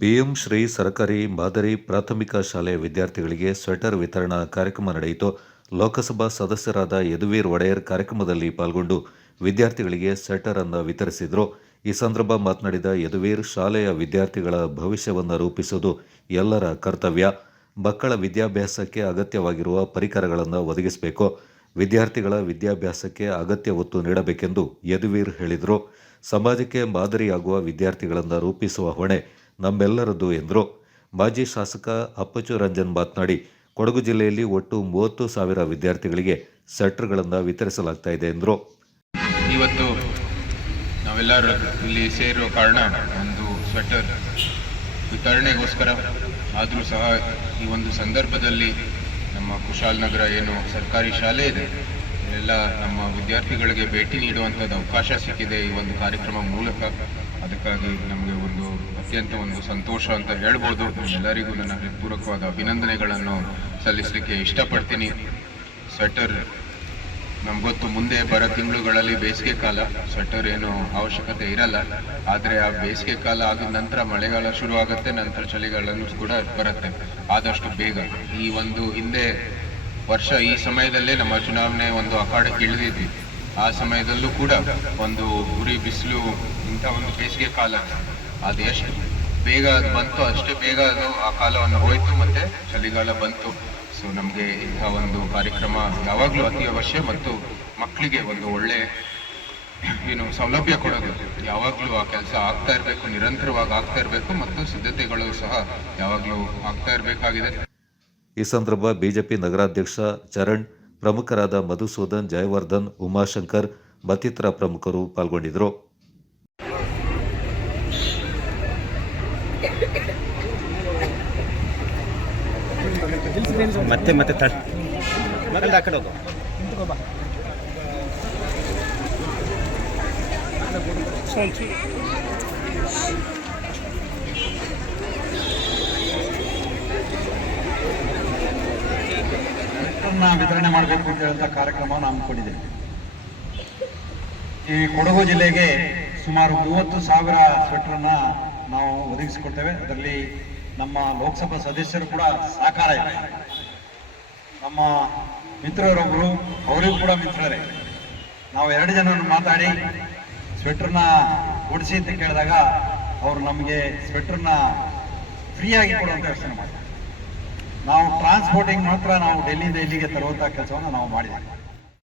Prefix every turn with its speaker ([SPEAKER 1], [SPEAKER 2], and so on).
[SPEAKER 1] PM Shri ಸರ್ಕಾರಿ ಮಾದರಿ ಪ್ರಾಥಮಿಕ ಶಾಲೆಯ ವಿದ್ಯಾರ್ಥಿಗಳಿಗೆ ಸ್ವೆಟರ್ ವಿತರಣಾ ಕಾರ್ಯಕ್ರಮ ನಡೆಯಿತು. ಲೋಕಸಭಾ ಸದಸ್ಯರಾದ ಯದುವೀರ್ ಒಡೆಯರ್ ಕಾರ್ಯಕ್ರಮದಲ್ಲಿ ಪಾಲ್ಗೊಂಡು ವಿದ್ಯಾರ್ಥಿಗಳಿಗೆ ಸ್ವೆಟರ್ ಅನ್ನು ವಿತರಿಸಿದರು. ಈ ಸಂದರ್ಭ ಮಾತನಾಡಿದ ಯದುವೀರ್, ಶಾಲೆಯ ವಿದ್ಯಾರ್ಥಿಗಳ ಭವಿಷ್ಯವನ್ನು ರೂಪಿಸುವುದು ಎಲ್ಲರ ಕರ್ತವ್ಯ. ಮಕ್ಕಳ ವಿದ್ಯಾಭ್ಯಾಸಕ್ಕೆ ಅಗತ್ಯವಾಗಿರುವ ಪರಿಕರಗಳನ್ನು ಒದಗಿಸಬೇಕು. ವಿದ್ಯಾರ್ಥಿಗಳ ವಿದ್ಯಾಭ್ಯಾಸಕ್ಕೆ ಅಗತ್ಯ ಒತ್ತು ನೀಡಬೇಕೆಂದು ಯದುವೀರ್ ಹೇಳಿದರು. ಸಮಾಜಕ್ಕೆ ಮಾದರಿಯಾಗುವ ವಿದ್ಯಾರ್ಥಿಗಳನ್ನು ರೂಪಿಸುವ ಹೊಣೆ ನಮ್ಮೆಲ್ಲರದ್ದು ಎಂದರು. ಮಾಜಿ ಶಾಸಕ ಅಪ್ಪಚು ರಂಜನ್ ಮಾತನಾಡಿ, ಕೊಡಗು ಜಿಲ್ಲೆಯಲ್ಲಿ ಒಟ್ಟು ಮೂವತ್ತು ಸಾವಿರ ವಿದ್ಯಾರ್ಥಿಗಳಿಗೆ ಸೆಟ್ರ್ಗಳನ್ನು ವಿತರಿಸಲಾಗ್ತಾ ಇದೆ ಎಂದರು.
[SPEAKER 2] ಇವತ್ತು ನಾವೆಲ್ಲರೂ ಇಲ್ಲಿ ಸೇರಿರೋ ಕಾರಣ ಒಂದು ಸ್ವೆಟರ್ ವಿತರಣೆಗೋಸ್ಕರ, ಆದರೂ ಸಹ ಈ ಒಂದು ಸಂದರ್ಭದಲ್ಲಿ ನಮ್ಮ ಕುಶಾಲನಗರ ಏನು ಸರ್ಕಾರಿ ಶಾಲೆ ಇದೆ ಎಲ್ಲ ನಮ್ಮ ವಿದ್ಯಾರ್ಥಿಗಳಿಗೆ ಭೇಟಿ ನೀಡುವಂಥದ್ದು ಅವಕಾಶ ಸಿಕ್ಕಿದೆ ಈ ಒಂದು ಕಾರ್ಯಕ್ರಮ ಮೂಲಕ. ಅದಕ್ಕಾಗಿ ನಮಗೆ ಒಂದು ಅತ್ಯಂತ ಒಂದು ಸಂತೋಷ ಅಂತ ಹೇಳ್ಬೋದು. ಎಲ್ಲರಿಗೂ ನನ್ನ ಹೃತ್ಪೂರ್ವಕವಾದ ಅಭಿನಂದನೆಗಳನ್ನು ಸಲ್ಲಿಸಲಿಕ್ಕೆ ಇಷ್ಟಪಡ್ತೀನಿ. ಸ್ವೆಟರ್ ನಮ್ಗೊತ್ತು ಮುಂದೆ ಬರೋ ತಿಂಗಳುಗಳಲ್ಲಿ ಬೇಸಿಗೆ ಕಾಲ. ಸ್ವೆಟರ್ ಏನು ಅವಶ್ಯಕತೆ ಇರಲ್ಲ. ಆದರೆ ಆ ಬೇಸಿಗೆ ಕಾಲ ಆದ ನಂತರ ಮಳೆಗಾಲ ಶುರು ಆಗುತ್ತೆ ನಂತರ ಚಳಿಗಾಲನೂ ಕೂಡ ಬರುತ್ತೆ. ಆದಷ್ಟು ಬೇಗ. ಈ ಒಂದು ಹಿಂದೆ ವರ್ಷ, ಈ ಸಮಯದಲ್ಲೇ ನಮ್ಮ ಚುನಾವಣೆ ಒಂದು ಅಖಾಡಕ್ಕೆ ಇಳಿದಿದ್ವಿ ಆ ಸಮಯದಲ್ಲೂ ಕೂಡ ಒಂದು ಉರಿ ಬಿಸಿಲು ಇಂಥ ಒಂದು ಬೇಸಿಗೆ ಕಾಲ. ಅದು ಎಷ್ಟು ಬೇಗ ಅದು ಬಂತು ಅಷ್ಟೇ ಬೇಗ ಅದು ಆ ಕಾಲವನ್ನು ಹೋಯಿತು ಮತ್ತೆ ಚಳಿಗಾಲ ಬಂತು. ಸೊ ನಮಗೆ ಇಂಥ ಒಂದು ಕಾರ್ಯಕ್ರಮ ಯಾವಾಗಲೂ ಅತಿ ಅವಶ್ಯ ಮತ್ತು ಮಕ್ಕಳಿಗೆ ಒಂದು ಒಳ್ಳೆ ಏನು ಸೌಲಭ್ಯ ಕೊಡೋದು. ಯಾವಾಗಲೂ ಆ ಕೆಲಸ ಆಗ್ತಾ ಇರಬೇಕು, ನಿರಂತರವಾಗಿ ಆಗ್ತಾ ಇರಬೇಕು ಮತ್ತು ಸಿದ್ಧತೆಗಳು ಸಹ ಯಾವಾಗಲೂ ಆಗ್ತಾ ಇರಬೇಕಾಗಿದೆ.
[SPEAKER 1] ಈ ಸಂದರ್ಭ ಬಿಜೆಪಿ ನಗರಾಧ್ಯಕ್ಷ ಚರಣ್ ಪ್ರಮುಖರಾದ ಮಧುಸೂದನ್ ಜಯವರ್ಧನ್ ಉಮಾಶಂಕರ್ ಮತ್ತಿತರ ಪ್ರಮುಖರು ಪಾಲ್ಗೊಂಡಿದ್ದರು.
[SPEAKER 3] ಮತ್ತೆ ಮತ್ತೆ
[SPEAKER 4] ಸ್ವೆಟರ್ನ ವಿತರಣೆ ಮಾಡಬೇಕು ಅಂತ ಕಾರ್ಯಕ್ರಮ ಕಾರ್ಯಕ್ರಮವನ್ನು ಹಮ್ಮಿಕೊಂಡಿದ್ದೇವೆ ಈ ಕೊಡಗು ಜಿಲ್ಲೆಗೆ ಸುಮಾರು ಮೂವತ್ತು ಸಾವಿರ ಸ್ವೆಟ್ರನ್ನ ನಾವು ಒದಗಿಸಿಕೊಡ್ತೇವೆ. ಅದರಲ್ಲಿ ನಮ್ಮ ಲೋಕಸಭಾ ಸದಸ್ಯರು ಕೂಡ ಸಹಕಾರ ಇದೆ. ನಮ್ಮ ಮಿತ್ರರೊಬ್ಬರು ಅವರಿಗೂ ಕೂಡ ಮಿತ್ರರೇ. ನಾವು ಎರಡು ಜನರನ್ನು ಮಾತಾಡಿ ಸ್ವೆಟ್ರನ್ನ ಕೊಡಿಸಿ ಅಂತ ಕೇಳಿದಾಗ ಅವರು ನಮಗೆ ಸ್ವೆಟ್ರನ್ನ ಫ್ರೀಯಾಗಿ ಕೊಡುವಂಥ ವ್ಯವಸ್ಥೆ ಮಾಡ್ತಾರೆ. ನಾವು ಟ್ರಾನ್ಸ್ಪೋರ್ಟಿಂಗ್ ಮಾತ್ರ ನಾವು ಡೆಲ್ಲಿಯಿಂದ ಇಲ್ಲಿಗೆ ತರುವಂಥ ಕೆಲಸವನ್ನು ನಾವು ಮಾಡಿದ್ದೇವೆ.